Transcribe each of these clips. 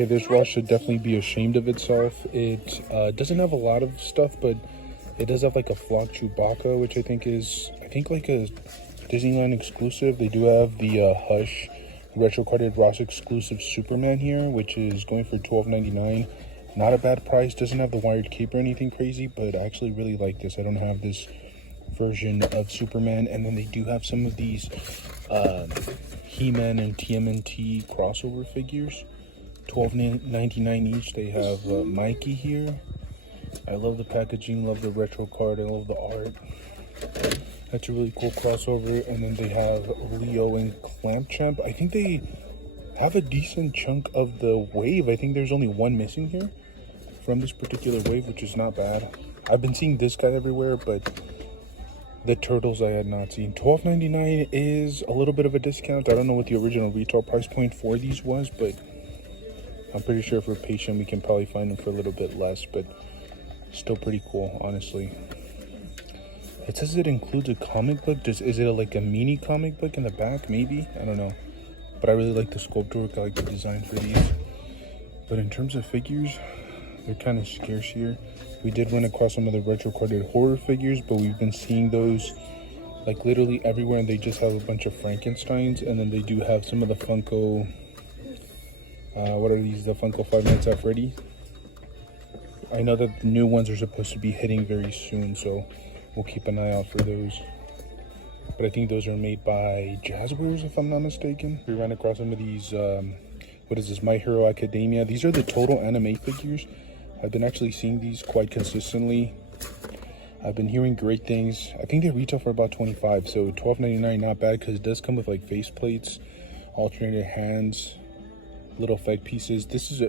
Okay, this Ross should definitely be ashamed of itself. It doesn't have a lot of stuff, but it does have like a flock Chewbacca, which I think like a Disneyland exclusive. They do have the Hush retro carded Ross exclusive Superman here, which is going for $12.99. Not a bad price. Doesn't have the wired cape or anything crazy, but I actually really like this. I don't have this version of Superman. And then they do have some of these He-Man and TMNT crossover figures, $12.99 each. They have Mikey here. I love the packaging, love the retro card, I love the art. That's a really cool crossover. And then they have Leo and Clampchamp. I think they have a decent chunk of the wave. I think there's only one missing here from this particular wave, which is not bad. I've been seeing this guy everywhere, but the turtles I had not seen. $12.99 is a little bit of a discount. I don't know what the original retail price point for these was, but I'm pretty sure if we're patient, we can probably find them for a little bit less, but still pretty cool, honestly. It says it includes a comic book. Is it like a mini comic book in the back? Maybe? I don't know. But I really like the sculpture work. I like the design for these. But in terms of figures, they're kind of scarce here. We did run across some of the retro carded horror figures, but we've been seeing those like literally everywhere, and they just have a bunch of Frankensteins. And then they do have some of the Funko, what are these? The Funko Five Nights at Freddy. I know that the new ones are supposed to be hitting very soon, so we'll keep an eye out for those. But I think those are made by Jazzwares, if I'm not mistaken. We ran across some of these, what is this, My Hero Academia. These are the total anime figures. I've been actually seeing these quite consistently. I've been hearing great things. I think they retail for about $25, so $12.99, not bad, because it does come with like face plates, alternated hands, little effect pieces. This is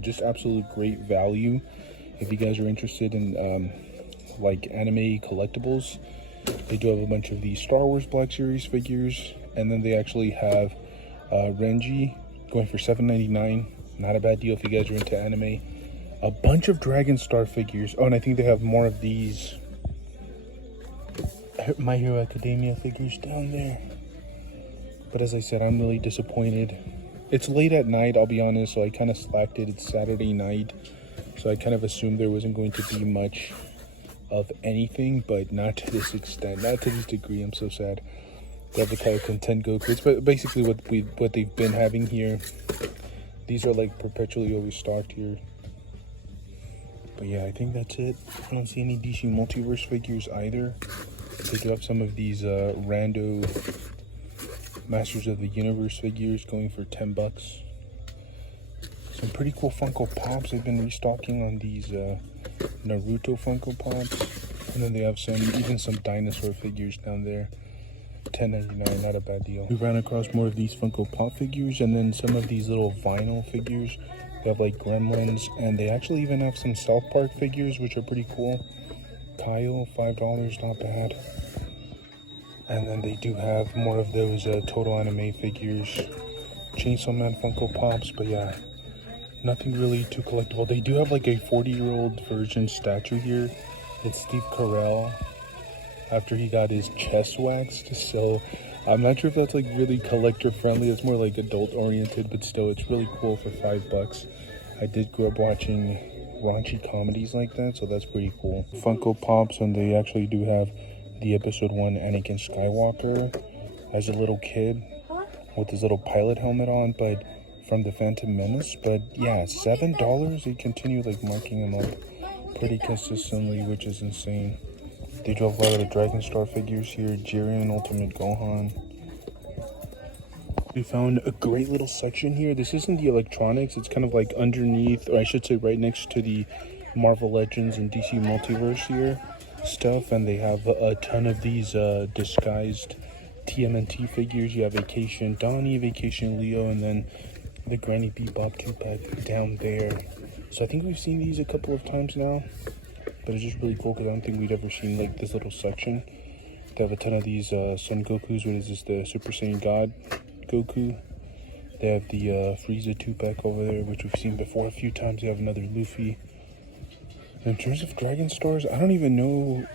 just absolute great value if you guys are interested in like anime collectibles. They do have a bunch of the Star Wars Black Series figures, and then they actually have Renji going for $7.99. Not a bad deal if you guys are into anime. A bunch of Dragon Star figures. Oh, and I think they have more of these My Hero Academia figures down there. But as I said, I'm really disappointed. It's late at night, I'll be honest, so I kind of slacked it. It's Saturday night, so I kind of assumed there wasn't going to be much of anything, but not to this extent, not to this degree. I'm so sad. They have the color content Goku. It's basically what they've been having here. These are like perpetually overstocked here. But yeah, I think that's it. I don't see any DC Multiverse figures either. They do have some of these rando Masters of the Universe figures going for $10. Some pretty cool Funko Pops. They've been restocking on these Naruto Funko Pops. And then they have even some dinosaur figures down there. $10.99, not a bad deal. We ran across more of these Funko Pop figures, and then some of these little vinyl figures. They have like Gremlins, and they actually even have some South Park figures, which are pretty cool. Kyle, $5, not bad. And then they do have more of those Total Anime figures. Chainsaw Man Funko Pops, but yeah, nothing really too collectible. They do have like a 40-year-old version statue here. It's Steve Carell after he got his chest waxed. So I'm not sure if that's like really collector friendly. It's more like adult oriented, but still, it's really cool for $5. I did grow up watching raunchy comedies like that, so that's pretty cool. Funko Pops, and they actually do have the episode 1 Anakin Skywalker as a little kid with his little pilot helmet on, but from the Phantom Menace. But yeah, $7. They continue like marking them up pretty consistently, which is insane. They do have a lot of the Dragon Star figures here. Jiren, Ultimate Gohan. We found a great little section here. This isn't the electronics. It's kind of like underneath, or I should say right next to the Marvel Legends and DC Multiverse here stuff. And they have a ton of these disguised TMNT figures. You have Vacation Donnie, Vacation Leo, and then the Granny Bebop two-pack down there. So I think we've seen these a couple of times now, but it's just really cool because I don't think we'd ever seen like this little section. They have a ton of these Son Gokus. What is this? The Super Saiyan God Goku. They have the Frieza 2-pack over there, which we've seen before a few times. They have another Luffy. In terms of Dragon Stars, I don't even know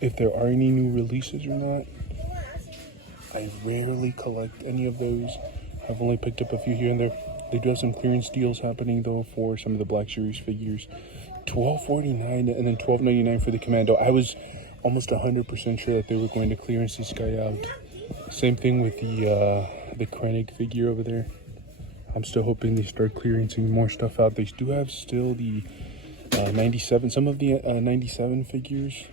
if there are any new releases or not. I rarely collect any of those. I've only picked up a few here and there. They do have some clearance deals happening though for some of the Black Series figures. $12.49 and then $12.99 for the Commando. I was almost 100% sure that they were going to clearance this guy out. Same thing with the Krennic figure over there. I'm still hoping they start clearancing more stuff out. They do have still the 97, some of the 97 figures.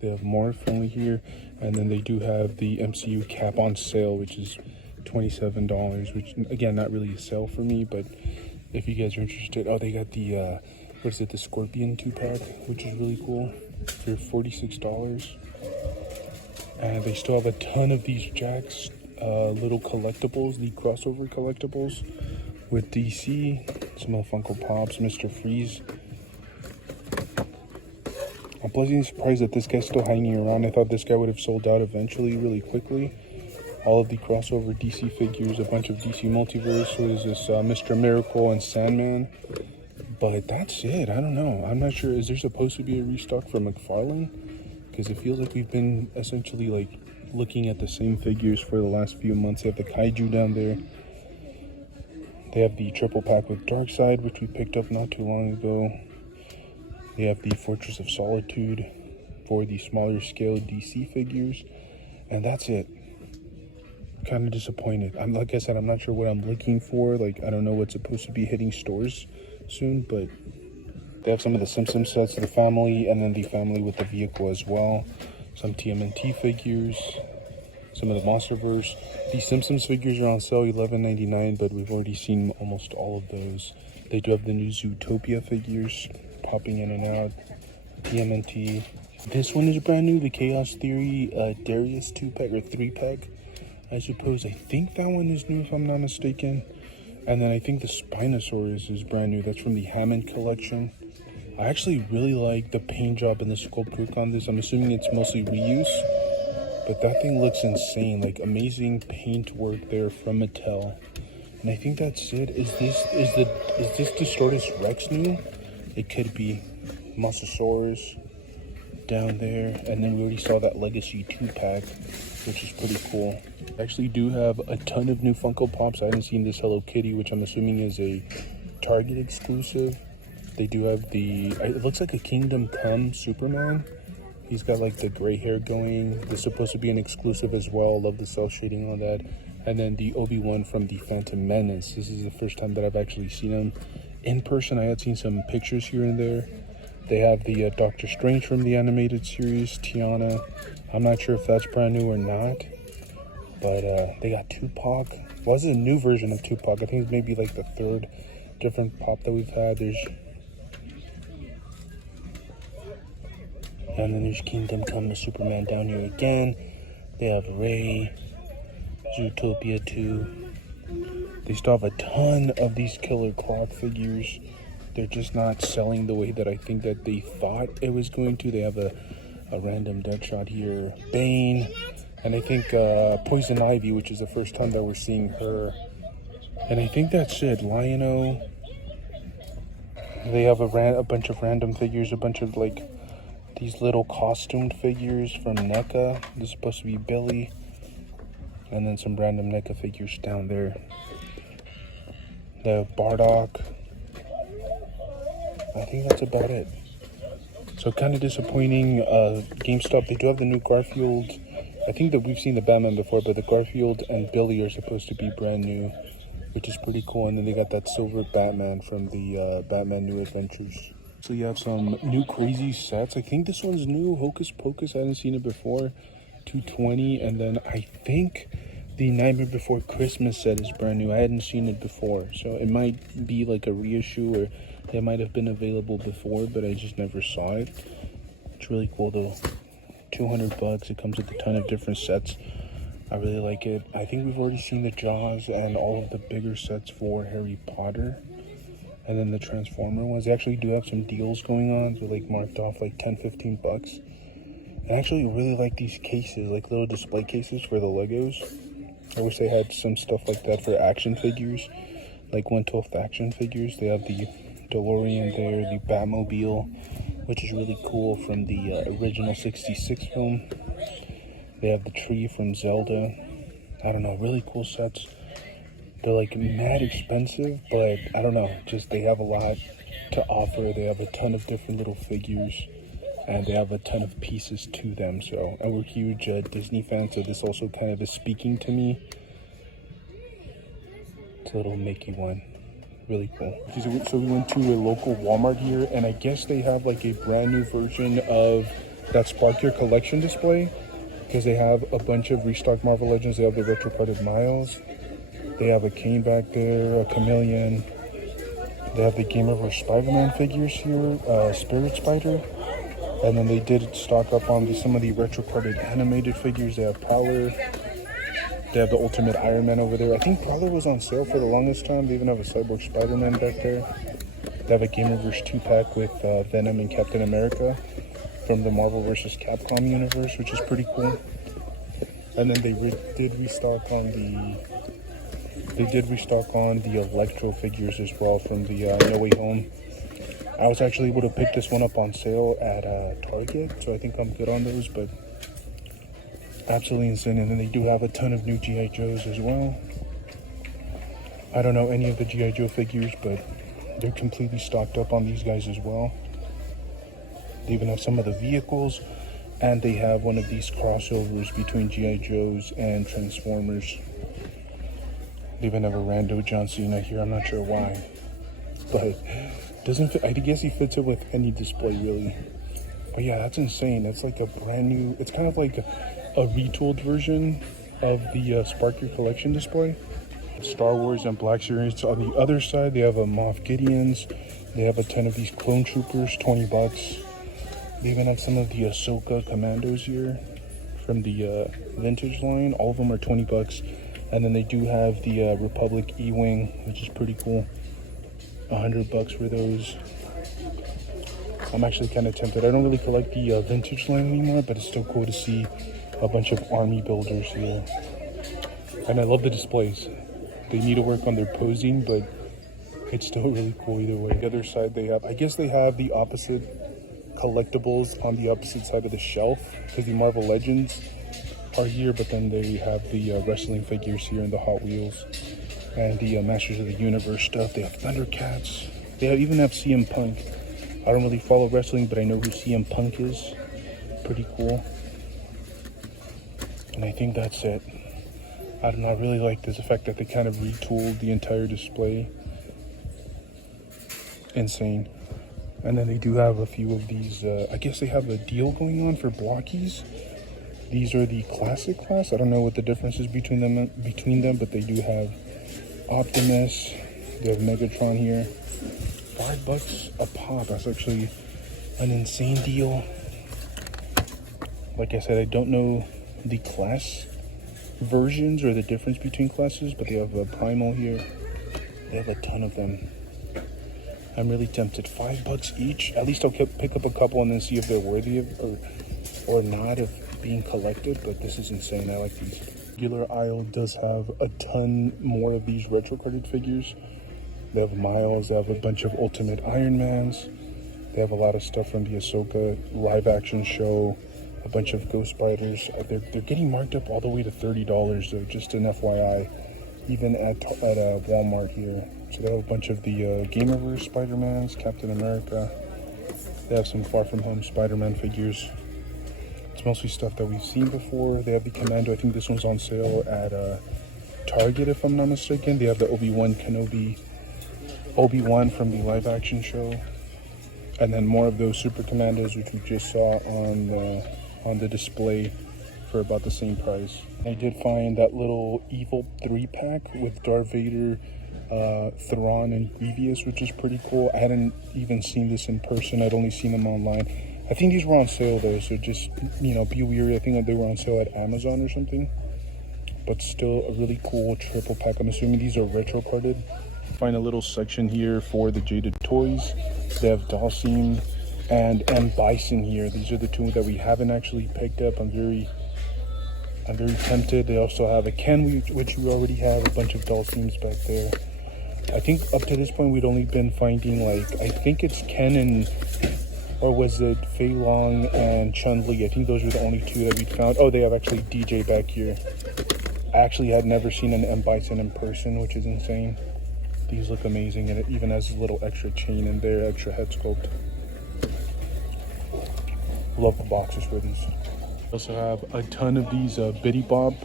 They have Morph only here, and then they do have the MCU cap on sale, which is $27, which again, not really a sale for me, but if you guys are interested. Oh, they got the what is it, the Scorpion 2-pack, which is really cool, for $46. And they still have a ton of these Jakks little collectibles, the crossover collectibles with DC, some of the Funko Pops, Mr. Freeze. I'm pleasantly surprised that this guy's still hanging around. I thought this guy would have sold out eventually really quickly. All of the crossover DC figures, a bunch of DC Multiverse. So is this Mr. Miracle and Sandman. But that's it. I don't know. I'm not sure. Is there supposed to be a restock for McFarlane? Because it feels like we've been essentially like looking at the same figures for the last few months. They have the Kaiju down there. They have the triple pack with Darkseid, which we picked up not too long ago. They have the Fortress of Solitude for the smaller scale DC figures. And that's it. Kind of disappointed. Like I said, I'm not sure what I'm looking for. Like, I don't know what's supposed to be hitting stores soon, but they have some of the Simpsons sets of the family, and then the family with the vehicle as well. Some TMNT figures, some of the Monsterverse. The Simpsons figures are on sale, $11.99, but we've already seen almost all of those. They do have the new Zootopia figures popping in and out. TMNT. This one is brand new, the Chaos Theory Darius 2-pack or 3-pack, I suppose. I think that one is new if I'm not mistaken. And then I think the Spinosaurus is brand new. That's from the Hammond collection. I actually really like the paint job and the sculpt work on this. I'm assuming it's mostly reuse, but that thing looks insane. Like, amazing paint work there from Mattel. And I think that's it. Is this Distortus Rex new? It could be. Mosasaurus down there, and then we already saw that Legacy 2-pack, which is pretty cool. I actually do have a ton of new Funko Pops. I haven't seen this Hello Kitty, which I'm assuming is a Target exclusive. They do have the, it looks like a Kingdom Come Superman. He's got like the gray hair going. This is supposed to be an exclusive as well. Love the cell shading on that. And then the Obi-Wan from the Phantom Menace. This is the first time that I've actually seen him in person. I had seen some pictures here and there. They have the Doctor Strange from the animated series, Tiana. I'm not sure if that's brand new or not, but they got Tupac. Well, this is a new version of Tupac. I think it's maybe like the third different pop that we've had. And then there's Kingdom Come, the Superman down here again. They have Rey, Zootopia 2. They still have a ton of these Killer Croc figures. They're just not selling the way that I think that they thought it was going to. They have a random Deadshot here, Bane, and I think Poison Ivy, which is the first time that we're seeing her. And I think that's it. Lion-O. They have a bunch of random figures, a bunch of like these little costumed figures from NECA. This is supposed to be Billy. And then some random NECA figures down there. The Bardock. I think that's about it. So kind of disappointing. GameStop, they do have the new Garfield. I think that we've seen the Batman before, but the Garfield and Billy are supposed to be brand new, which is pretty cool. And then they got that silver Batman from the Batman New Adventures. So you have some new crazy sets. I think this one's new, Hocus Pocus. I hadn't seen it before. $220. And then I think the Nightmare Before Christmas set is brand new. I hadn't seen it before, so it might be like a reissue, or it might have been available before, but I just never saw it. It's really cool though. $200. It comes with a ton of different sets. I really like it. I think we've already seen the Jaws and all of the bigger sets for Harry Potter. And then the Transformer ones. They actually do have some deals going on. They're like marked off like $10-15. I actually really like these cases, like little display cases for the Legos. I wish they had some stuff like that for action figures, like 1/12 action figures. They have the DeLorean there, the Batmobile, which is really cool from the original 66 film. They have the tree from Zelda. I don't know, really cool sets. They're like mad expensive, but I don't know, just they have a lot to offer. They have a ton of different little figures, and they have a ton of pieces to them. So, and we're huge Disney fans, so this also kind of is speaking to me. It's a little Mickey one, really cool. So we went to a local Walmart here, and I guess they have like a brand new version of that Spark Your Collection display, because they have a bunch of restocked Marvel Legends. They have the retro carded Miles. They have a Kane back there, a Chameleon. They have the Gamerverse Spider-Man figures here, Spirit Spider. And then they did stock up on some of the retro carded animated figures. They have Prowler. They have the Ultimate Iron Man over there. I think Prowler was on sale for the longest time. They even have a Cyborg Spider-Man back there. They have a Gamerverse 2-pack with Venom and Captain America from the Marvel vs. Capcom universe, which is pretty cool. And then they did restock on the Electro figures as well from the No Way Home. I was actually able to pick this one up on sale at Target, so I think I'm good on those, but absolutely insane. And then they do have a ton of new G.I. Joes as well. I don't know any of the G.I. Joe figures, but they're completely stocked up on these guys as well. They even have some of the vehicles, and they have one of these crossovers between G.I. Joes and Transformers. They even have a rando John Cena here. I'm not sure why, but doesn't fit. I guess he fits it with any display really. But yeah, that's insane. It's like a brand new. It's kind of like a retooled version of the Spark Your Collection display. Star Wars and Black Series. On the other side, they have a Moff Gideons. They have a ton of these clone troopers, $20. They even have some of the Ahsoka commandos here from the vintage line. All of them are $20. And then they do have the Republic E-Wing, which is pretty cool. $100 for those. I'm actually kind of tempted. I don't really collect the vintage line anymore, but it's still cool to see a bunch of army builders here. And I love the displays. They need to work on their posing, but it's still really cool either way. The other side they have, I guess they have the opposite collectibles on the opposite side of the shelf, because the Marvel Legends are here, but then they have the wrestling figures here and the Hot Wheels and the Masters of the Universe stuff. They have Thundercats. They even have CM Punk. I don't really follow wrestling, but I know who CM Punk is. Pretty cool. And I think that's it. I don't know, I really like this, the fact that they kind of retooled the entire display. Insane. And then they do have a few of these, I guess they have a deal going on for blockies. These are the classic class. I don't know what the difference is between them, but they do have Optimus. They have Megatron here. $5 a pop. That's actually an insane deal. Like I said, I don't know the class versions or the difference between classes, but they have a Primal here. They have a ton of them. I'm really tempted. $5 each. At least I'll pick up a couple and then see if they're worthy of or not of being collected. But this is insane. I like these. Regular aisle does have a ton more of these retro carded figures. They have Miles. They have a bunch of Ultimate Iron Mans. They have a lot of stuff from the Ahsoka live action show. A bunch of Ghost Spiders. They're getting marked up all the way to $30. So just an FYI, even at Walmart here. So they have a bunch of the Gamerverse Spider-Mans, Captain America. They have some Far From Home Spider-Man figures. It's mostly stuff that we've seen before. They have the Commando. I think this one's on sale at Target, if I'm not mistaken. They have the Obi-Wan Kenobi, Obi-Wan from the live action show. And then more of those Super Commandos, which we just saw on the display for about the same price. I did find that little Evil 3-pack with Darth Vader, Thrawn, and Grievous, which is pretty cool. I hadn't even seen this in person. I'd only seen them online. I think these were on sale though, so just, be wary. I think that they were on sale at Amazon or something. But still a really cool triple pack. I'm assuming these are retro carded. Find a little section here for the Jaded Toys. They have Dhalsim and Bison here. These are the two that we haven't actually picked up. I'm very tempted. They also have a Ken, which we already have, a bunch of Dhalsims back there. I think up to this point we'd only been finding, like, I think it's Ken and, or was it Fei Long and Chun-Li? I think those were the only two that we found. Oh, they have actually DJ back here. I actually had never seen an M. Bison in person, which is insane. These look amazing, and it even has a little extra chain in there, extra head sculpt. Love the boxes for these. We also have a ton of these Bitty Bob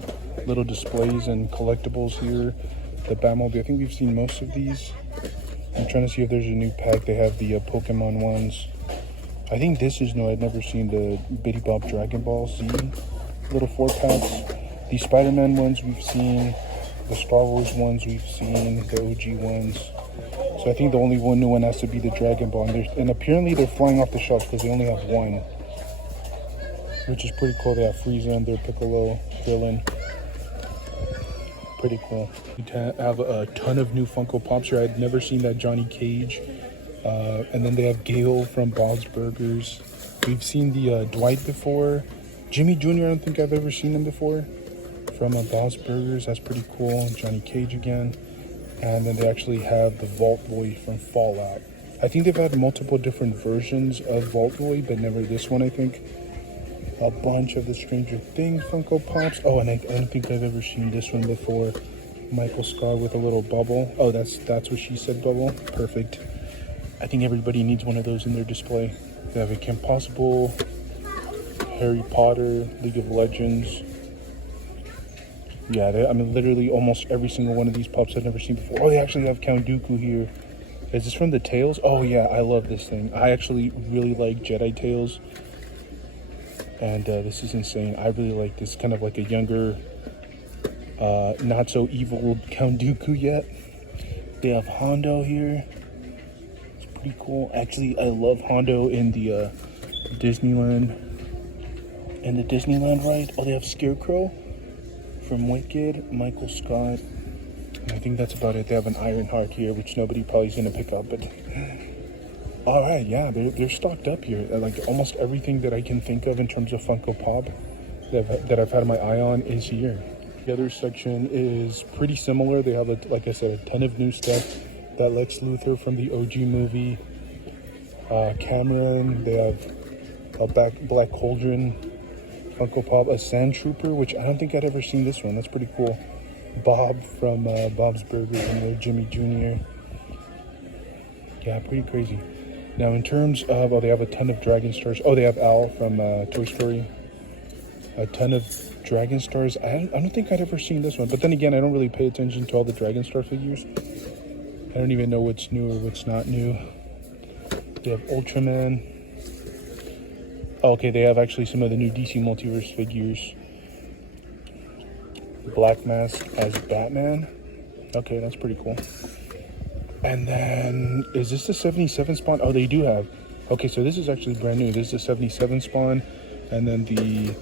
little displays and collectibles here. The Batmobile, I think we've seen most of these. I'm trying to see if there's a new pack. They have the Pokemon ones. I think this is new. I'd never seen the Bitty Bob Dragon Ball Z little 4-packs. The Spider-Man ones we've seen. The Star Wars ones we've seen. The OG ones. So I think the only one new one has to be the Dragon Ball. And apparently they're flying off the shelves because they only have one, which is pretty cool. They have Frieza and their Piccolo villain. Pretty cool. We have a ton of new Funko Pops here. I'd never seen that Johnny Cage. And then they have Gale from Bob's Burgers. We've seen the Dwight before. Jimmy Jr., I don't think I've ever seen him before. From Bob's Burgers, that's pretty cool. Johnny Cage again. And then they actually have the Vault Boy from Fallout. I think they've had multiple different versions of Vault Boy, but never this one, I think. A bunch of the Stranger Things Funko Pops. Oh, and I don't think I've ever seen this one before. Michael Scott with a little bubble. Oh, that's what she said, bubble. Perfect. I think everybody needs one of those in their display. They have a Kim Possible, Harry Potter, League of Legends. Yeah, I mean, literally almost every single one of these pops I've never seen before. Oh, they actually have Count Dooku here. Is this from the Tales? Oh, yeah, I love this thing. I actually really like Jedi Tales. And this is insane. I really like this. Kind of like a younger, not so evil Count Dooku yet. They have Hondo here. It's pretty cool. Actually, I love Hondo in the Disneyland. In the Disneyland ride. Oh, they have Scarecrow from Wicked, Michael Scott. And I think that's about it. They have an Ironheart here, which nobody probably is gonna pick up, but. All right, yeah, they're stocked up here. Like almost everything that I can think of in terms of Funko Pop that I've had my eye on is here. The other section is pretty similar. They have, like I said, a ton of new stuff. That Lex Luthor from the OG movie, Cameron. They have a Black Cauldron Funko Pop, a Sand Trooper, which I don't think I'd ever seen this one. That's pretty cool. Bob from Bob's Burgers and their Jimmy Jr. Yeah, pretty crazy. Now, in terms of, oh, they have a ton of Dragon Stars. Oh, they have Al from Toy Story. A ton of Dragon Stars. I don't think I'd ever seen this one. But then again, I don't really pay attention to all the Dragon Star figures. I don't even know what's new or what's not new. They have Ultraman. Oh, okay, they have actually some of the new DC Multiverse figures. Black Mask as Batman. Okay, that's pretty cool. And then, is this the 77 spawn? Oh, they do have. Okay, so this is actually brand new. This is the 77 spawn. And then the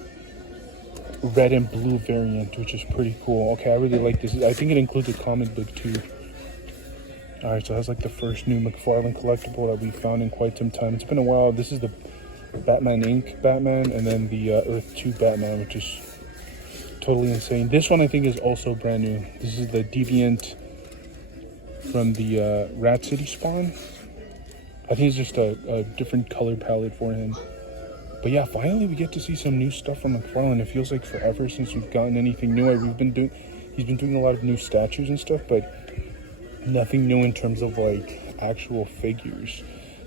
red and blue variant, which is pretty cool. Okay, I really like this. I think it includes a comic book too. Alright, so that's like the first new McFarlane collectible that we found in quite some time. It's been a while. This is the Batman Inc. Batman, and then the Earth 2 Batman, which is totally insane. This one I think is also brand new. This is the Deviant from the Rat City spawn. I think it's just a different color palette for him. But yeah, finally we get to see some new stuff from McFarlane. It feels like forever since we've gotten anything new. He's been doing a lot of new statues and stuff, but nothing new in terms of like actual figures.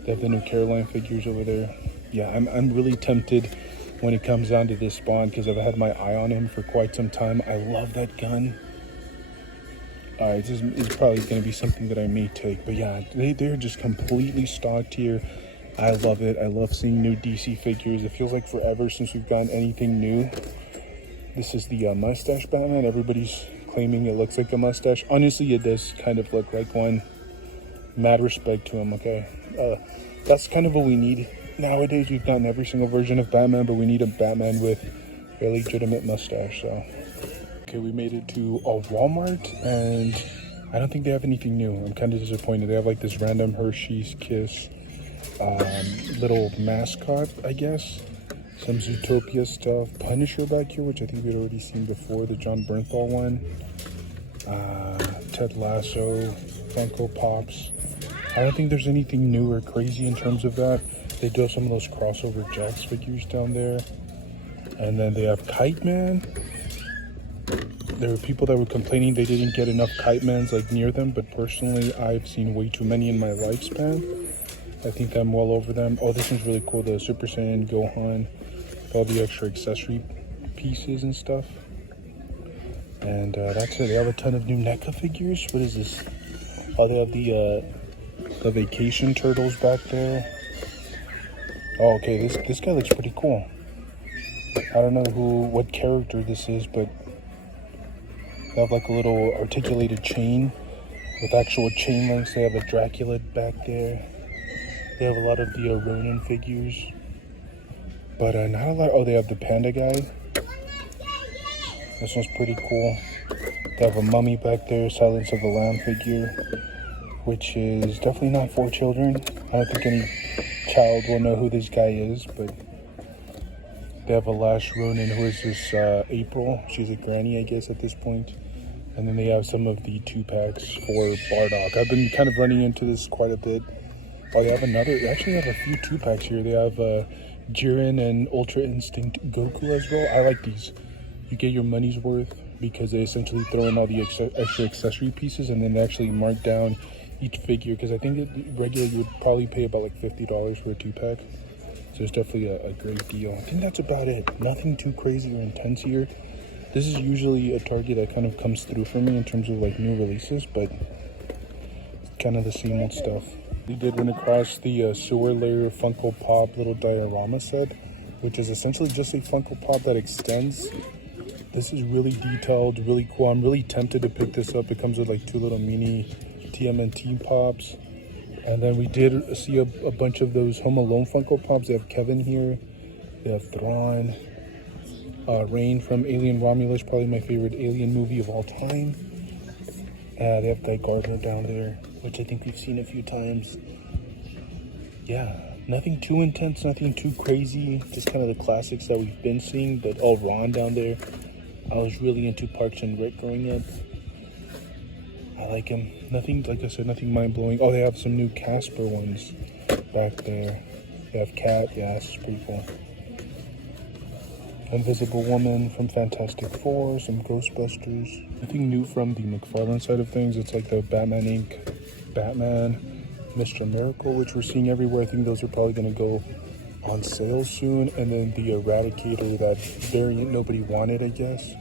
They have the new Caroline figures over there. Yeah, I'm really tempted when it comes down to this spawn because I've had my eye on him for quite some time. I love that gun. This is probably going to be something that I may take. But yeah, they're just completely stocked here. I love it. I love seeing new DC figures. It feels like forever since we've gotten anything new. This is the mustache Batman. Everybody's claiming it looks like a mustache. Honestly, it does kind of look like one. Mad respect to him, okay? That's kind of what we need. Nowadays, we've gotten every single version of Batman, but we need a Batman with a legitimate mustache, so. Okay, we made it to a Walmart, and I don't think they have anything new. I'm kind of disappointed. They have like this random Hershey's Kiss little mascot, I guess. Some Zootopia stuff. Punisher back here, which I think we'd already seen before. The John Bernthal one. Ted Lasso. Funko Pops. I don't think there's anything new or crazy in terms of that. They do have some of those crossover Jax figures down there. And then they have Kite Man. there were people that were complaining they didn't get enough Kite Mans like near them, but personally I've seen way too many in my lifespan. I think I'm well over them. Oh, this one's really cool, the Super Saiyan Gohan with all the extra accessory pieces and stuff. And that's it. They have a ton of new NECA figures. What is this? Oh, they have the Vacation Turtles back there. Oh, okay, this guy looks pretty cool. I don't know what character this is, but they have like a little articulated chain with actual chain links. They have a Dracula back there. They have a lot of the Ronin figures, but not a lot. Oh, they have the Panda guy. This one's pretty cool. They have a Mummy back there, Silence of the Lamb figure, which is definitely not for children. I don't think any child will know who this guy is, but they have a Lash Ronin, who is this April. She's a granny, I guess, at this point. And then they have some of the 2-packs for Bardock. I've been kind of running into this quite a bit. Oh, they actually have a few 2-packs here. They have Jiren and Ultra Instinct Goku as well. I like these. You get your money's worth because they essentially throw in all the extra accessory pieces, and then they actually mark down each figure, because I think regularly you would probably pay about like $50 for a 2-pack. So it's definitely a great deal. I think that's about it. Nothing too crazy or intense here. This is usually a Target that kind of comes through for me in terms of like new releases, but it's kind of the same old stuff. We did run across the Sewer Layer Funko Pop little diorama set, which is essentially just a Funko Pop that extends. This is really detailed, really cool. I'm really tempted to pick this up. It comes with like 2 little mini TMNT pops. And then we did see a bunch of those Home Alone Funko Pops. They have Kevin here. They have Thrawn. Rain from Alien Romulus, probably my favorite alien movie of all time. They have Guy Gardner down there, which I think we've seen a few times. Yeah, nothing too intense, nothing too crazy. Just kind of the classics that we've been seeing. But Ron down there. I was really into Parks and Rec growing up. I like him. Nothing, like I said, nothing mind-blowing. Oh, they have some new Casper ones back there. They have Cat. Yeah, this is pretty cool. Invisible Woman from Fantastic Four, some Ghostbusters. Nothing new from the McFarlane side of things. It's like the Batman Inc., Batman, Mr. Miracle, which we're seeing everywhere. I think those are probably going to go on sale soon. And then the Eradicator, that variant nobody wanted, I guess.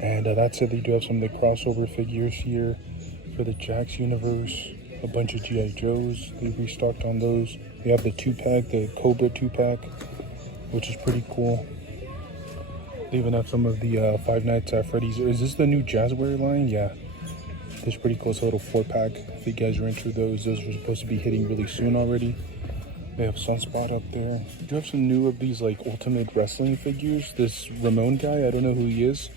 And that's it. They do have some of the crossover figures here for the Jax universe. A bunch of G.I. Joes. They restocked on those. They have the 2-pack, the Cobra 2-pack, which is pretty cool. They even have some of the Five Nights at Freddy's. Is this the new Jazzware line? Yeah. This is pretty cool. It's a little 4-pack. If you guys are into those were supposed to be hitting really soon already. They have Sunspot up there. We do have some new of these like Ultimate Wrestling figures. This Ramon guy, I don't know who he is,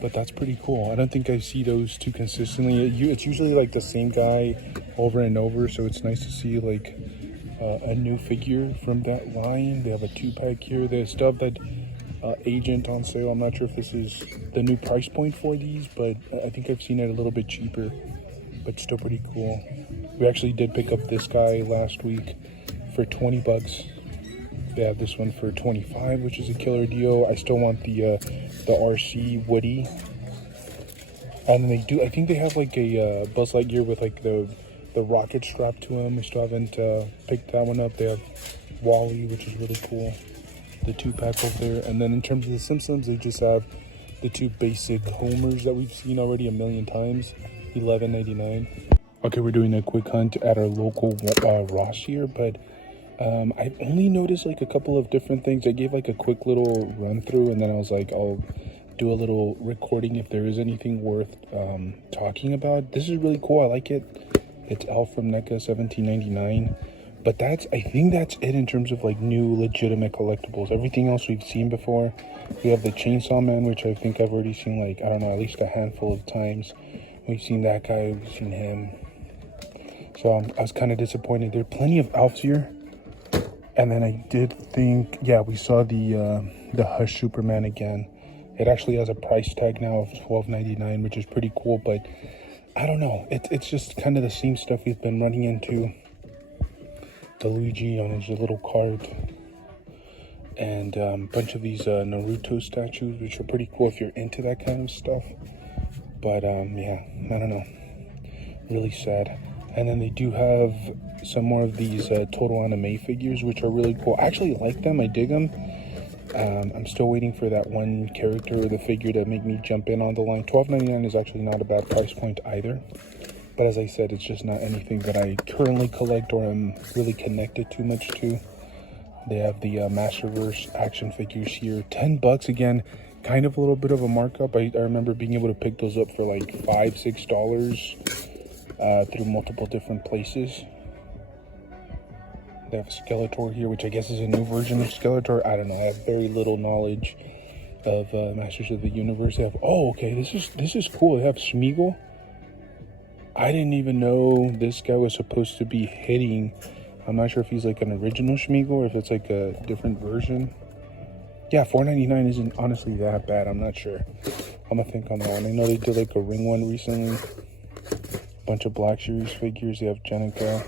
but that's pretty cool. I don't think I see those too consistently. It's usually like the same guy over and over, so it's nice to see like a new figure from that line. They have a 2-pack here. They still have that Agent on sale. I'm not sure if this is the new price point for these, but I think I've seen it a little bit cheaper, but still pretty cool. We actually did pick up this guy last week for 20 bucks. They have this one for 25, which is a killer deal. I still want the RC Woody. And they do, I think they have like a Buzz Lightyear with like the rocket strapped to him. I still haven't picked that one up. They have Wally, which is really cool. The 2-pack over there. And then in terms of the Simpsons, they just have the 2 basic Homers that we've seen already a million times. $11.99. Okay, we're doing a quick hunt at our local Ross here, but I've only noticed like a couple of different things. I gave like a quick little run through, and then I was like, I'll do a little recording if there is anything worth talking about. This is really cool. I like it. It's Elf from NECA, $17.99. But I think that's it in terms of like new legitimate collectibles. Everything else we've seen before. We have the Chainsaw Man, which I think I've already seen like, I don't know, at least a handful of times. We've seen that guy, we've seen him. So I was kind of disappointed. There are plenty of Elves here. And then I did think, yeah, we saw the Hush Superman again. It actually has a price tag now of $12.99, which is pretty cool. But I don't know. It's just kind of the same stuff we've been running into. The Luigi on his little cart. and a bunch of these Naruto statues, which are pretty cool if you're into that kind of stuff. But yeah, I don't know, really sad. And then they do have some more of these Total Anime figures, which are really cool. I actually like them, I dig them. I'm still waiting for that one character or the figure to make me jump in on the line. $12.99 is actually not a bad price point either. But as I said, it's just not anything that I currently collect or am really connected too much to. They have the Masterverse action figures here. $10 again, kind of a little bit of a markup. I remember being able to pick those up for like $5, $6 through multiple different places. They have Skeletor here, which I guess is a new version of Skeletor. I don't know. I have very little knowledge of Masters of the Universe. They have, oh, okay, this is cool. They have Smeagol. I didn't even know this guy was supposed to be hitting. I'm not sure if he's like an original Smeagol or if it's like a different version. Yeah, $4.99 isn't honestly that bad. I'm not sure. I'm gonna think on that one. I know they did like a ring one recently. A bunch of Black Series figures. They have Jenica.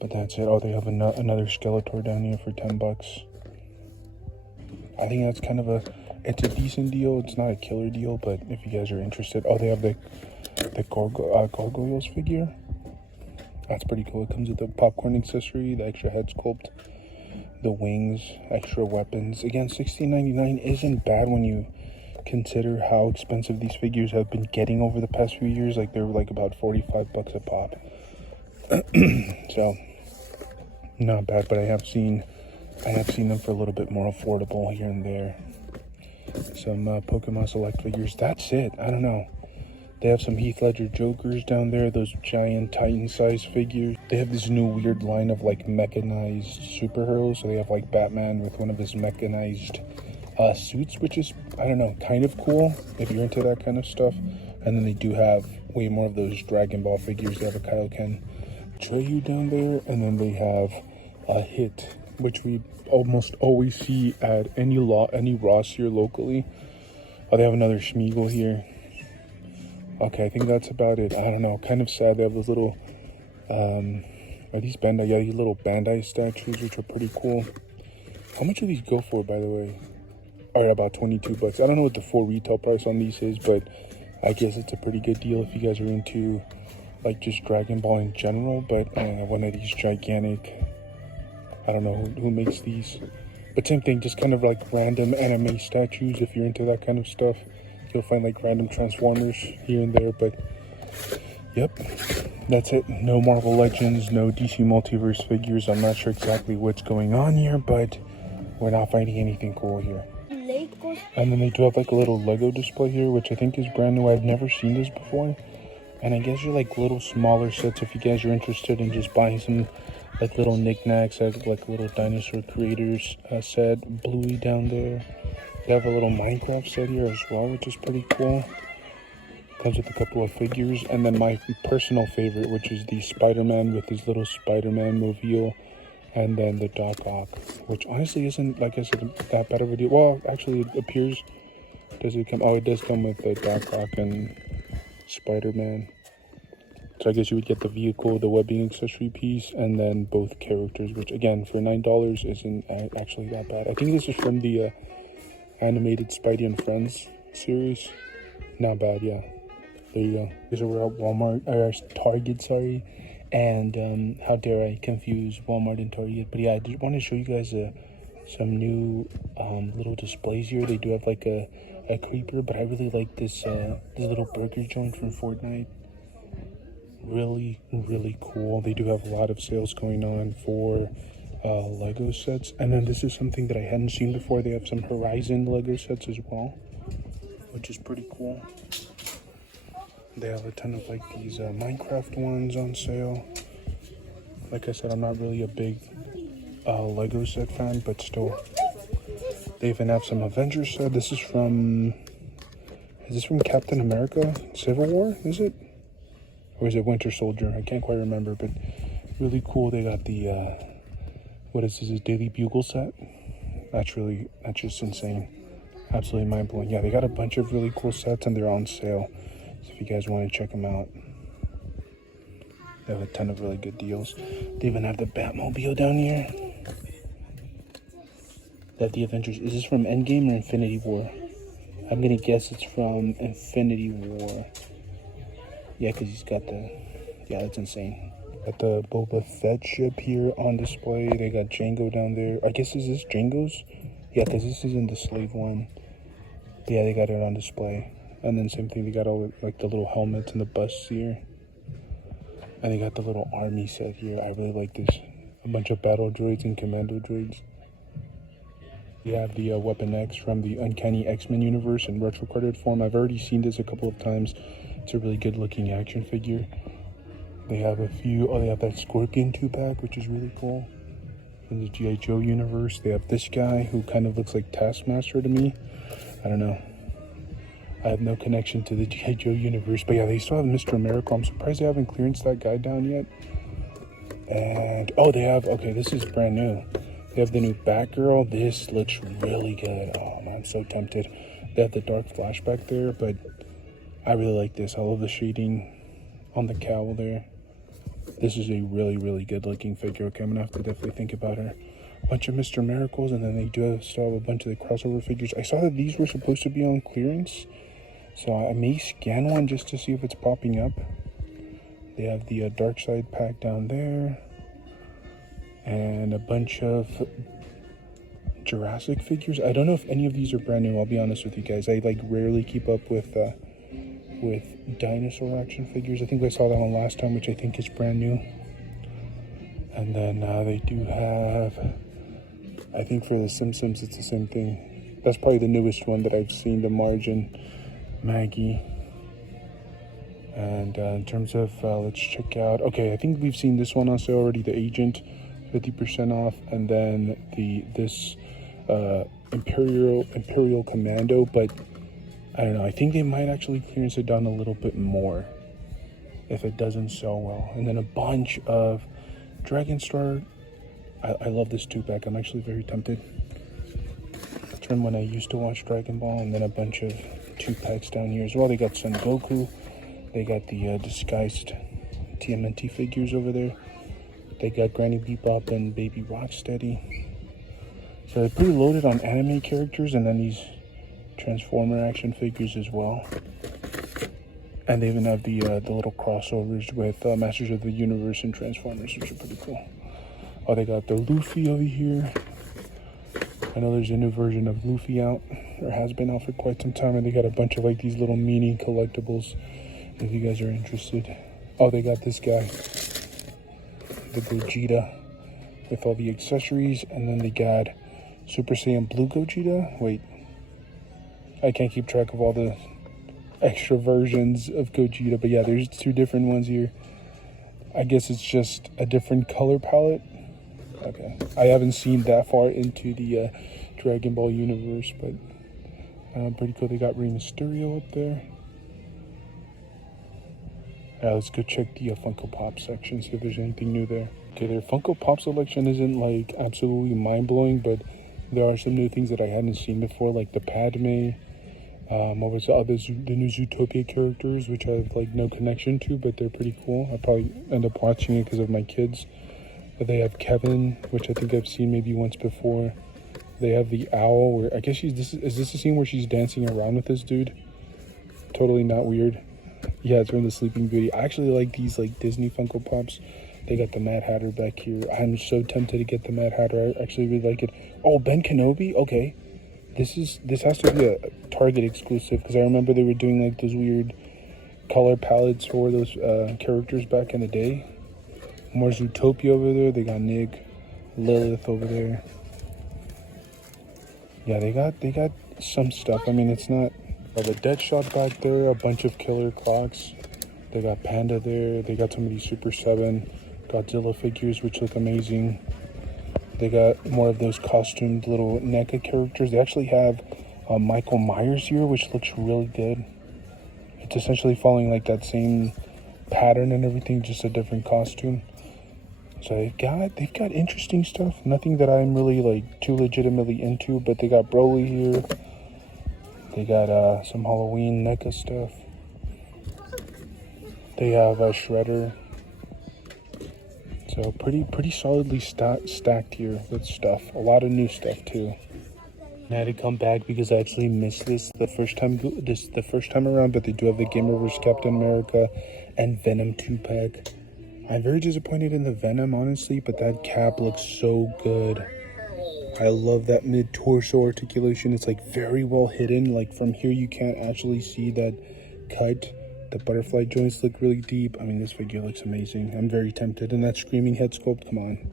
But that's it. Oh, they have another Skeletor down here for $10. I think that's kind of it's a decent deal. It's not a killer deal, but if you guys are interested. Oh, they have the Gargoyles figure. That's pretty cool. It comes with the popcorn accessory, the extra head sculpt, the wings, extra weapons. Again, $16.99 isn't bad when you consider how expensive these figures have been getting over the past few years. Like they're like about $45 a pop. So not bad, but I have seen them for a little bit more affordable here and there. Some Pokemon Select figures. That's it. I don't know. They have some Heath Ledger Jokers down there, those giant Titan-sized figures. They have this new weird line of like mechanized superheroes. So they have like Batman with one of his mechanized suits, which is, I don't know, kind of cool if you're into that kind of stuff. And then they do have way more of those Dragon Ball figures. They have a Kaioken Treyu down there, and then they have a Hit, which we almost always see at any Ross here locally. Oh, they have another Smeagol here. Okay, I think that's about it. I don't know, kind of sad. They have those little, are these Bandai? Yeah, these little Bandai statues, which are pretty cool. How much do these go for, by the way? All right, about $22. I don't know what the full retail price on these is, but I guess it's a pretty good deal if you guys are into, like, just Dragon Ball in general. But one of these gigantic, I don't know who makes these. But same thing, just kind of like random anime statues if you're into that kind of stuff. You'll find like random Transformers here and there, but yep, that's it. No Marvel Legends, no DC Multiverse figures. I'm not sure exactly what's going on here, but we're not finding anything cool here. And then they do have like a little Lego display here, which I think is brand new. I've never seen this before. And I guess you're like little smaller sets if you guys are interested in just buying some like little knickknacks, like little dinosaur creators set. Bluey down there. They have a little Minecraft set here as well, which is pretty cool. Comes with a couple of figures. And then my personal favorite, which is the Spider-Man with his little Spider-Man mobile. And then the Doc Ock, which honestly isn't, like I said, that bad of a deal. Well, actually, it appears, does it come? Oh, it does come with the Doc Ock and Spider-Man. So I guess you would get the vehicle, the webbing accessory piece, and then both characters, which again, for $9 isn't actually that bad. I think this is from the animated Spidey and Friends series. Not bad, yeah. There you go. So we're at Walmart, or Target, sorry. And how dare I confuse Walmart and Target. But yeah, I just want to show you guys some new little displays here. They do have like a creeper, but I really like this little burger joint from Fortnite. Really, really cool. They do have a lot of sales going on for Lego sets. And then this is something that I hadn't seen before. They have some Horizon Lego sets as well, which is pretty cool. They have a ton of like these Minecraft ones on sale. Like I said, I'm not really a big Lego set fan, but still. They even have some Avengers set. Is this from Captain America Civil War, is it? Or is it Winter Soldier? I can't quite remember, but really cool. They got the, what is this, a Daily Bugle set? That's just insane. Absolutely mind-blowing. Yeah, they got a bunch of really cool sets and they're on sale. So if you guys want to check them out, they have a ton of really good deals. They even have the Batmobile down here. They have the Avengers. Is this from Endgame or Infinity War? I'm gonna guess it's from Infinity War. Yeah, because he's got the... Yeah, that's insane. Got the Boba Fett ship here on display. They got Django down there. I guess, is this Django's? Yeah, because this isn't the slave one. But yeah, they got it on display. And then same thing, they got all like the little helmets and the busts here. And they got the little army set here. I really like this. A bunch of battle droids and commando droids. You have the Weapon X from the Uncanny X-Men universe in retro-carded form. I've already seen this a couple of times. It's a really good looking action figure. They have a few, they have that Scorpion 2-pack, which is really cool. In the G.I. Joe universe, they have this guy who kind of looks like Taskmaster to me. I don't know. I have no connection to the G.I. Joe universe, but yeah, they still have Mr. Miracle. I'm surprised they haven't clearanced that guy down yet. And, oh, they have, okay, this is brand new. They have the new Batgirl. This looks really good. Oh, man, I'm so tempted. They have the dark flashback there, but I really like this. I love the shading on the cowl there. This is a really, really good looking figure. Okay, I'm gonna have to definitely think about her. A bunch of Mr. Miracles, and then they do still have a bunch of the crossover figures. I saw that these were supposed to be on clearance, so I may scan one just to see if it's popping up. They have the Dark Side pack down there, and a bunch of Jurassic figures. I don't know if any of these are brand new. I'll be honest with you guys. I like rarely keep up with dinosaur action figures. I think I saw that one last time, which I think is brand new. And then they do have, I think for the Simpsons it's the same thing. That's probably the newest one that I've seen, the Margin, Maggie. And in terms of, let's check out, okay, I think we've seen this one on sale already, the Agent, 50% off, and then this Imperial Commando, but I don't know, I think they might actually clearance it down a little bit more if it doesn't sell well. And then a bunch of Dragon Star. I love this 2-pack. I'm actually very tempted. It's from when I used to watch Dragon Ball. And then a bunch of 2-packs down here as well. They got Son Goku. They got the disguised TMNT figures over there. They got Granny Bebop and Baby Rocksteady. So they're pretty loaded on anime characters, and then these Transformer action figures as well. And they even have the little crossovers with Masters of the Universe and Transformers, which are pretty cool. Oh, they got the Luffy over here. I know there's a new version of Luffy out, or has been out for quite some time, and they got a bunch of like these little mini collectibles if you guys are interested. Oh, they got this guy, the Gogeta, with all the accessories, and then they got Super Saiyan Blue Gogeta. Wait, I can't keep track of all the extra versions of Gogeta, but yeah, there's 2 different ones here. I guess it's just a different color palette. Okay, I haven't seen that far into the Dragon Ball universe, but pretty cool. They got Rey Mysterio up there. Let's go check the Funko Pop section, see if there's anything new there. Okay, their Funko Pop selection isn't like absolutely mind-blowing, but there are some new things that I hadn't seen before, like the Padme. What was the new Zootopia characters, which I have like no connection to, but they're pretty cool. I'll probably end up watching it because of my kids. But they have Kevin, which I think I've seen maybe once before. They have the owl, where I guess is this a scene where she's dancing around with this dude? Totally not weird. Yeah, it's from the Sleeping Beauty. I actually like these like Disney Funko Pops. They got the Mad Hatter back here. I'm so tempted to get the Mad Hatter. I actually really like it. Oh, Ben Kenobi? Okay. This has to be a Target exclusive, because I remember they were doing like those weird color palettes for those characters back in the day. More Zootopia over there. They got Nick, Lilith over there. Yeah, they got some stuff. I mean, it's not. Oh, the Deadshot back there. A bunch of Killer Clocks. They got Panda there. They got some of these Super 7 Godzilla figures, which look amazing. They got more of those costumed little NECA characters. They actually have Michael Myers here, which looks really good. It's essentially following like that same pattern and everything, just a different costume. So they've got interesting stuff. Nothing that I'm really like too legitimately into, but they got Broly here. They got some Halloween NECA stuff. They have Shredder. So pretty solidly stacked here with stuff. A lot of new stuff too. I had to come back because I actually missed this the first time around, but they do have the Game Over Captain America and Venom 2-pack. I'm very disappointed in the Venom, honestly, but that cap looks so good. I love that mid-torso articulation. It's like very well hidden. Like from here you can't actually see that cut. The butterfly joints look really deep. I mean, this figure looks amazing. I'm very tempted. And that screaming head sculpt, come on.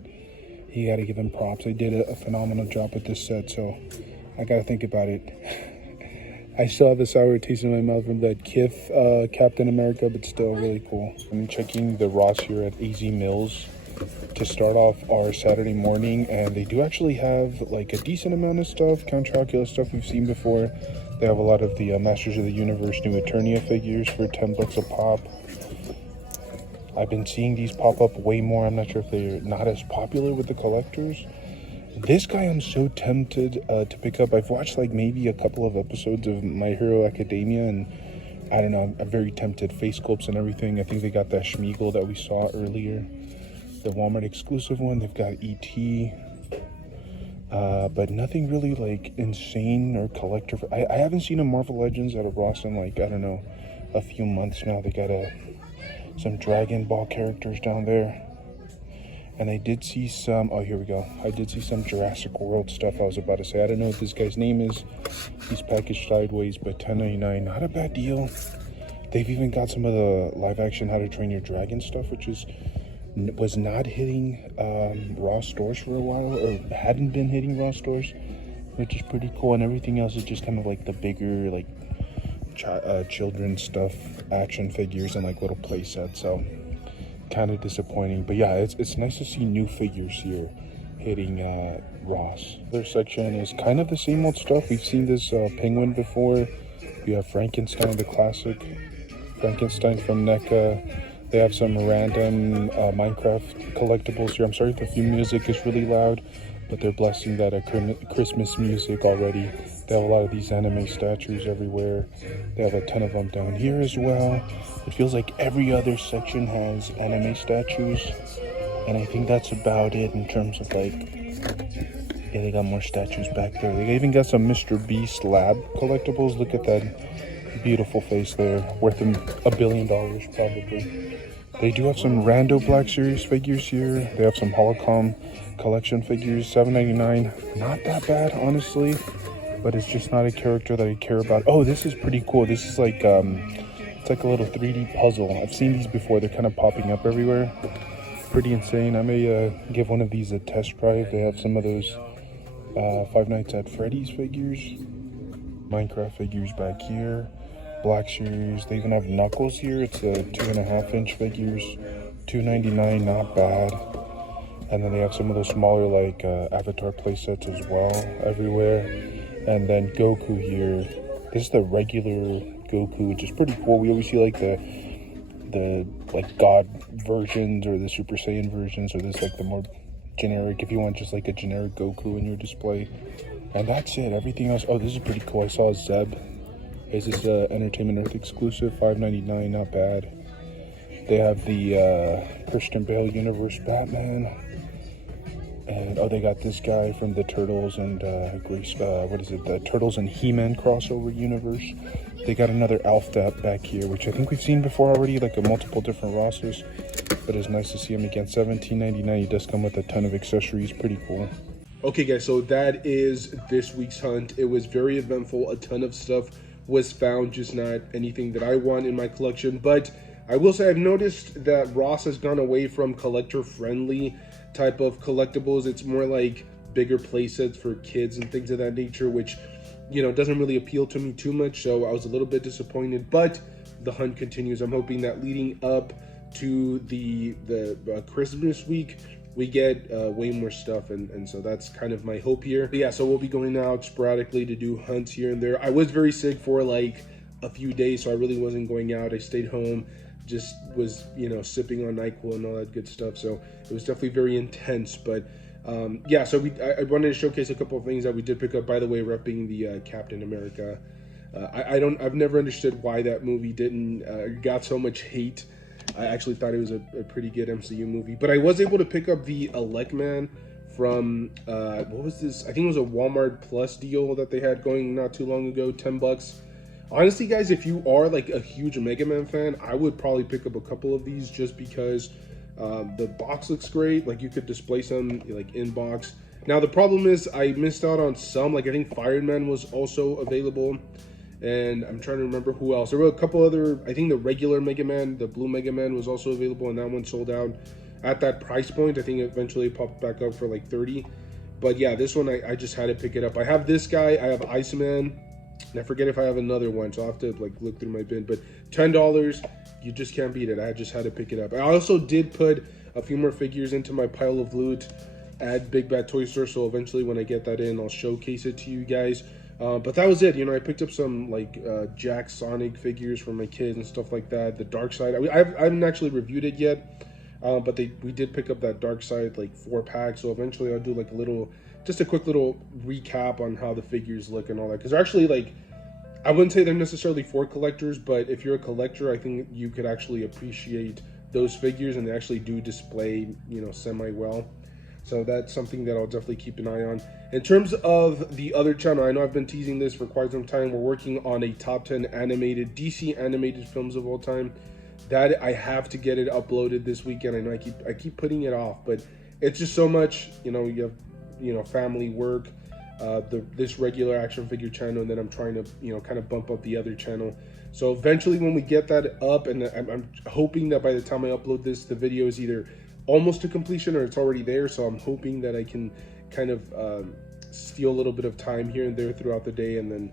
You gotta give them props. They did a phenomenal job with this set, so I gotta think about it. I still have a sour taste in my mouth from that Kith Captain America, but still really cool. I'm checking the Ross here at AZ Mills to start off our Saturday morning, and they do actually have like a decent amount of stuff, Count Chocula stuff we've seen before. They have a lot of the Masters of the Universe New Eternia figures for 10 bucks a pop. I've been seeing these pop up way more. I'm not sure if they're not as popular with the collectors. This guy I'm so tempted to pick up. I've watched like maybe a couple of episodes of My Hero Academia, and I don't know, I'm very tempted. Face sculpts and everything. I think they got that Schmeagle that we saw earlier. The Walmart exclusive one. They've got E.T. But nothing really like insane or collector. I haven't seen a Marvel Legends out of Ross in like, I don't know, a few months now. They got some Dragon Ball characters down there. And I did see some, oh, here we go. I did see some Jurassic World stuff I was about to say. I don't know what this guy's name is. He's packaged sideways, but $10.99, not a bad deal. They've even got some of the live action How to Train Your Dragon stuff, which was not hitting Raw stores for a while, or hadn't been hitting Raw stores, which is pretty cool. And everything else is just kind of like the bigger, like children's stuff, action figures, and like little play sets. So kind of disappointing, but yeah, it's nice to see new figures here hitting Ross. Their section is kind of the same old stuff. We've seen this Penguin before. You have Frankenstein, the classic Frankenstein from NECA. They have some random Minecraft collectibles here. I'm sorry if the theme music is really loud, but they're blessing that Christmas music already. They have a lot of these anime statues everywhere. They have a ton of them down here as well. It feels like every other section has anime statues, and I think that's about it in terms of like, yeah, they got more statues back there. They even got some Mr. Beast lab collectibles. Look at that beautiful face there, worth $1 billion probably. They do have some Rando Black Series figures here. They have some Holocom collection figures, $7.99. Not that bad, honestly, but it's just not a character that I care about. Oh, this is pretty cool. This is like it's like a little 3D puzzle. I've seen these before. They're kind of popping up everywhere. Pretty insane. I may give one of these a test drive. They have some of those Five Nights at Freddy's figures, Minecraft figures back here, Black Series. They even have Knuckles here. It's a 2.5-inch figures, $2.99, not bad. And then they have some of those smaller like Avatar playsets as well everywhere. And then Goku here. This is the regular Goku, which is pretty cool. We always see like the like God versions or the Super Saiyan versions, or this like the more generic, if you want just like a generic Goku in your display. And that's it. Everything else, oh, this is pretty cool. I saw Zeb. Is this Entertainment Earth exclusive? $5.99, not bad. They have the Christian Bale Universe Batman. And oh, they got this guy from the Turtles and the Turtles and He-Man crossover universe. They got another Alf back here, which I think we've seen before already, like a multiple different rosters. But it's nice to see him again. $17.99. He does come with a ton of accessories. Pretty cool. Okay, guys, so that is this week's hunt. It was very eventful. A ton of stuff was found, just not anything that I want in my collection. But I will say I've noticed that Ross has gone away from collector-friendly type of collectibles. It's more like bigger play sets for kids and things of that nature, which, you know, doesn't really appeal to me too much. So I was a little bit disappointed, but the hunt continues. I'm hoping that leading up to the Christmas week, we get way more stuff, and so that's kind of my hope here. But yeah, so we'll be going out sporadically to do hunts here and there. I was very sick for like a few days, so I really wasn't going out. I stayed home, just was, you know, sipping on NyQuil and all that good stuff. So it was definitely very intense. But yeah, so I wanted to showcase a couple of things that we did pick up. By the way, repping the Captain America. I've never understood why that movie didn't got so much hate. I actually thought it was a pretty good MCU movie. But I was able to pick up the Elecman from what was this? I think it was a Walmart Plus deal that they had going not too long ago, $10. Honestly, guys, if you are like a huge Mega Man fan, I would probably pick up a couple of these just because the box looks great. Like you could display some like in box. Now the problem is I missed out on some. Like I think Fireman was also available, and I'm trying to remember who else. There were a couple other. I think the regular Mega Man, the blue Mega Man, was also available, and that one sold out at that price point. I think eventually it popped back up for like 30. But yeah, this one I just had to pick it up. I have this guy. I have Iceman. And I forget if I have another one, so I'll have to like look through my bin. But $10, you just can't beat it. I just had to pick it up. I also did put a few more figures into my pile of loot at Big Bad Toy Store, so eventually when I get that in, I'll showcase it to you guys. But that was it. You know, I picked up some like Jack Sonic figures for my kids and stuff like that. The Dark Side, I haven't actually reviewed it yet, but we did pick up that Dark Side like 4-pack. So eventually I'll do like just a quick little recap on how the figures look and all that. Because they're actually like, I wouldn't say they're necessarily for collectors, but if you're a collector, I think you could actually appreciate those figures, and they actually do display, you know, semi well. So that's something that I'll definitely keep an eye on. In terms of the other channel, I know I've been teasing this for quite some time. We're working on a top 10 animated DC animated films of all time. That I have to get it uploaded this weekend. I know I keep putting it off, but it's just so much. You know, you have, you know, family, work, this regular action figure channel, and then I'm trying to, you know, kind of bump up the other channel. So eventually when we get that up, and I'm hoping that by the time I upload this, the video is either almost to completion or it's already there. So I'm hoping that I can kind of steal a little bit of time here and there throughout the day, and then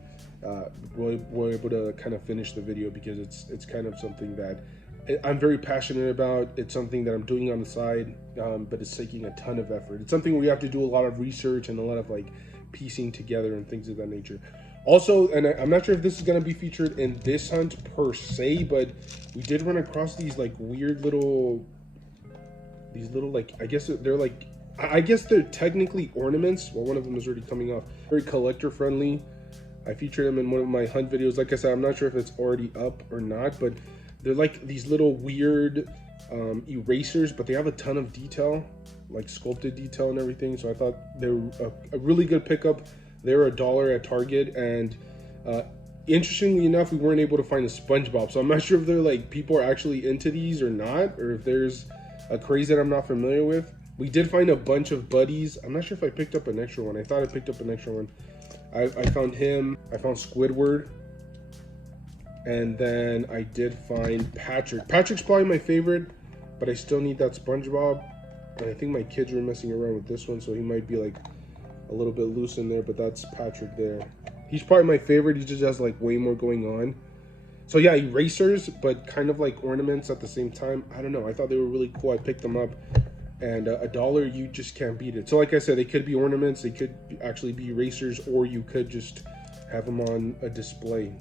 we're able to kind of finish the video, because it's kind of something that I'm very passionate about. It's something that I'm doing on the side, but it's taking a ton of effort. It's something where you have to do a lot of research and a lot of like piecing together and things of that nature. Also, and I'm not sure if this is going to be featured in this hunt per se, but we did run across these like weird little, like, I guess they're technically ornaments. Well, one of them is already coming off. Very collector friendly. I featured them in one of my hunt videos. Like I said, I'm not sure if it's already up or not, but they're like these little weird erasers, but they have a ton of detail, like sculpted detail and everything. So I thought they were a really good pickup. They were $1 at Target, and interestingly enough, we weren't able to find a SpongeBob. So I'm not sure if they're like, people are actually into these or not, or if there's a craze that I'm not familiar with. We did find a bunch of buddies. I'm not sure if I picked up an extra one. I thought I picked up an extra one. I found him. I found Squidward. And then I did find Patrick. Patrick's probably my favorite, but I still need that SpongeBob. And I think my kids were messing around with this one, so he might be like a little bit loose in there, but that's Patrick there. He's probably my favorite. He just has like way more going on. So yeah, erasers, but kind of like ornaments at the same time. I don't know. I thought they were really cool. I picked them up, and $1, you just can't beat it. So like I said, they could be ornaments, they could actually be erasers, or you could just have them on a display.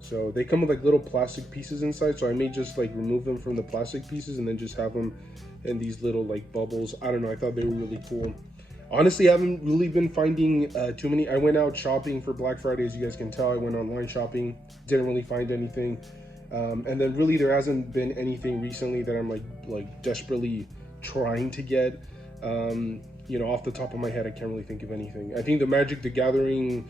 So they come with like little plastic pieces inside, so I may just like remove them from the plastic pieces and then just have them in these little like bubbles. I don't know, I thought they were really cool. Honestly, I haven't really been finding too many. I went out shopping for Black Friday, as you guys can tell. I went online shopping, didn't really find anything. And then really there hasn't been anything recently that I'm like desperately trying to get. You know, off the top of my head, I can't really think of anything. I think the Magic the Gathering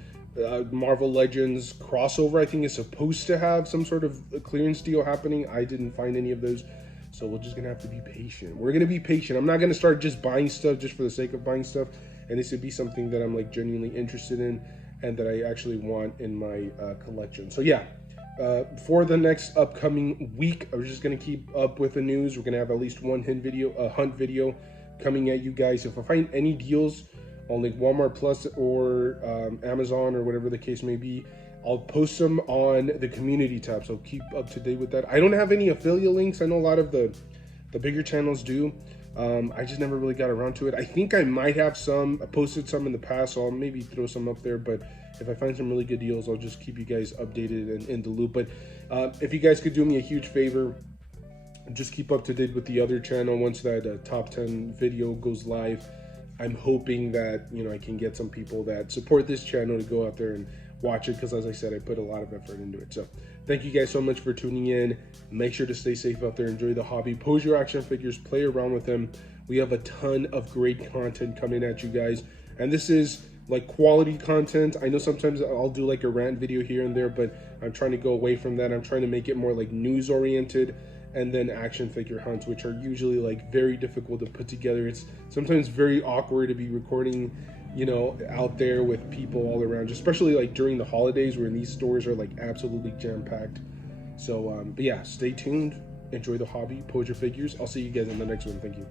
Marvel Legends crossover, I think, is supposed to have some sort of a clearance deal happening. I didn't find any of those, so we're just gonna have to be patient. We're gonna be patient. I'm not gonna start just buying stuff just for the sake of buying stuff, and this would be something that I'm like genuinely interested in and that I actually want in my collection. So yeah, for the next upcoming week, I'm just gonna keep up with the news. We're gonna have at least one hunt video coming at you guys. If I find any deals on like Walmart Plus or Amazon or whatever the case may be, I'll post them on the community tab, so keep up to date with that. I don't have any affiliate links. I know a lot of the bigger channels do. I just never really got around to it. I think I might have some. I posted some in the past, so I'll maybe throw some up there, but if I find some really good deals, I'll just keep you guys updated and in the loop. But if you guys could do me a huge favor, just keep up to date with the other channel. Once that top 10 video goes live, I'm hoping that, you know, I can get some people that support this channel to go out there and watch it, because as I said, I put a lot of effort into it. So thank you guys so much for tuning in. Make sure to stay safe out there, enjoy the hobby, pose your action figures, play around with them. We have a ton of great content coming at you guys, and this is like quality content. I know sometimes I'll do like a rant video here and there, but I'm trying to go away from that. I'm trying to make it more like news oriented, and then action figure hunts, which are usually like very difficult to put together. It's sometimes very awkward to be recording, you know, out there with people all around, especially like during the holidays when these stores are like absolutely jam packed. So, but yeah, stay tuned, enjoy the hobby, pose your figures. I'll see you guys in the next one. Thank you.